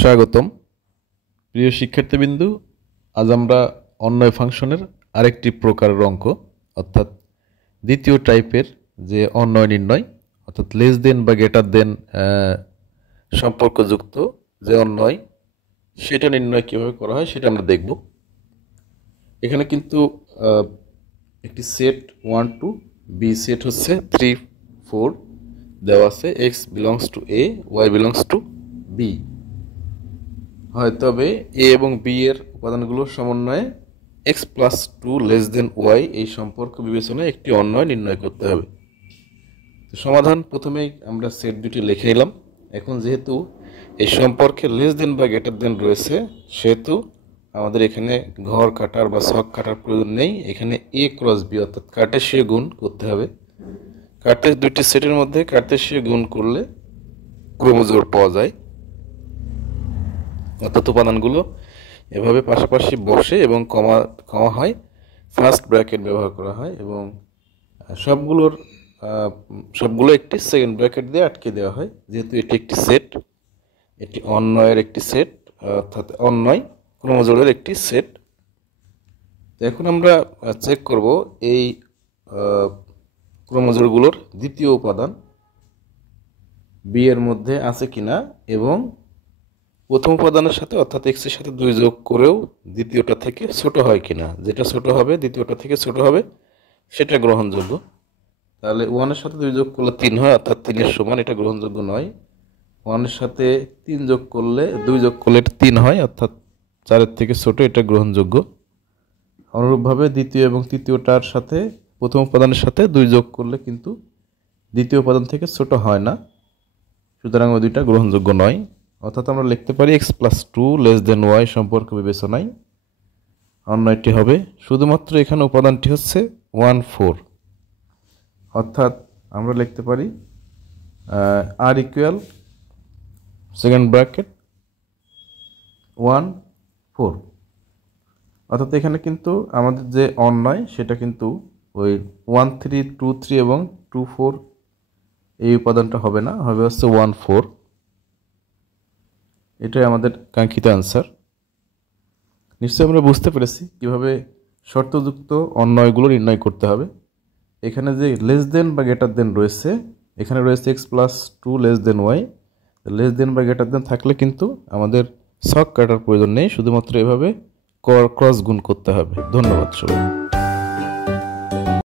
স্বাগতম প্রিয় শিক্ষার্থীবৃন্দু। আজ আমরা অন্বয় ফাংশনের আরেকটি প্রকারের অঙ্ক অর্থাৎ দ্বিতীয় টাইপের যে অন্বয় নির্ণয় অর্থাৎ লেস দেন বা গ্রেটার দেন সম্পর্কযুক্ত যে অন্বয় সেটা নির্ণয় কীভাবে করা হয় সেটা আমরা দেখব। এখানে কিন্তু একটি সেট 1 টু বি সেট হচ্ছে 3 4 দেওয়া আছে, X belongs to A Y belongs to B হয়, তবে এ এবং বি এর উপাদানগুলোর সমন্বয়ে X plus 2 less than Y এই সম্পর্ক বিবেচনায় একটি অন্বয় নির্ণয় করতে হবে। সমাধান প্রথমেই আমরা সেট দুটি লিখে নিলাম। এখন যেহেতু এই সম্পর্কে লেস দেন বা গ্রেটার দেন রয়েছে সেহেতু আমাদের এখানে ঘর কাটার বা ছক কাটার প্রয়োজন নেই। এখানে এ ক্রস বি অর্থাৎ কার্টেসীয় গুণ করতে হবে। দুটি সেটের মধ্যে কার্টেসীয় গুণ করলে ক্রমজোড় পাওয়া যায়, অর্থাৎ উপাদানগুলো এভাবে পাশাপাশি বসে এবং কমা হয়, ফার্স্ট ব্র্যাকেট ব্যবহার করা হয় এবং সবগুলো একটি সেকেন্ড ব্র্যাকেট দিয়ে আটকে দেওয়া হয়। যেহেতু এটি একটি সেট, এটি অন্বয়ের একটি সেট অর্থাৎ অন্বয় ক্রমজোড়ের একটি সেট। এখন আমরা চেক করব এই ক্রমজোড়গুলোর দ্বিতীয় উপাদান বি এর মধ্যে আছে কিনা এবং প্রথম উপাদানের সাথে অর্থাৎ এক্স এর সাথে 2 যোগ করেও দ্বিতীয়টা থেকে ছোট হয় কিনা। যেটা ছোট হবে দ্বিতীয়টা থেকে ছোট হবে সেটা গ্রহণযোগ্য। তাহলে 1 এর সাথে 2 যোগ করলে 3 হয় অর্থাৎ 3 এর সমান, এটা গ্রহণযোগ্য নয়। 1 এর সাথে 3 যোগ করলে 2 যোগ করলে এটা 3 হয় অর্থাৎ 4 এর থেকে ছোট, এটা গ্রহণযোগ্য। অনুরূপভাবে দ্বিতীয় এবং তৃতীয়টার সাথে প্রথম উপাদানের সাথে 2 যোগ করলে কিন্তু দ্বিতীয় উপাদান থেকে ছোট হয় না, সুতরাং ওই দুইটা গ্রহণযোগ্য নয়। অর্থাৎ আমরা লিখতে পারি X plus 2 less than Y সম্পর্ক বিবেচনায় অন্যটি হবে শুধুমাত্র এখানে উপাদানটি হচ্ছে 1 4, অর্থাৎ আমরা লিখতে পারি আর ইকুয়াল সেকেন্ড ব্র্যাকেট 1 4, অর্থাৎ এখানে কিন্তু আমাদের যে অন্যয় সেটা কিন্তু ওই 1 3 2 3 এবং 2 4 এই উপাদানটা হবে না, হবে হচ্ছে 1 4। এটাই আমাদের কাঙ্ক্ষিত অ্যান্সার। নিশ্চয়ই আমরা বুঝতে পেরেছি কিভাবে শর্তযুক্ত অন্বয়গুলো নির্ণয় করতে হবে। এখানে যে লেস দেন বা গ্রেটার দেন রয়েছে, এখানে রয়েছে X plus 2 less than Y. Less than বা গ্রেটার দেন থাকলে কিন্তু আমাদের ছক কাটার প্রয়োজন নেই, শুধুমাত্র এভাবে ক্রস গুণ করতে হবে। ধন্যবাদ সবাই।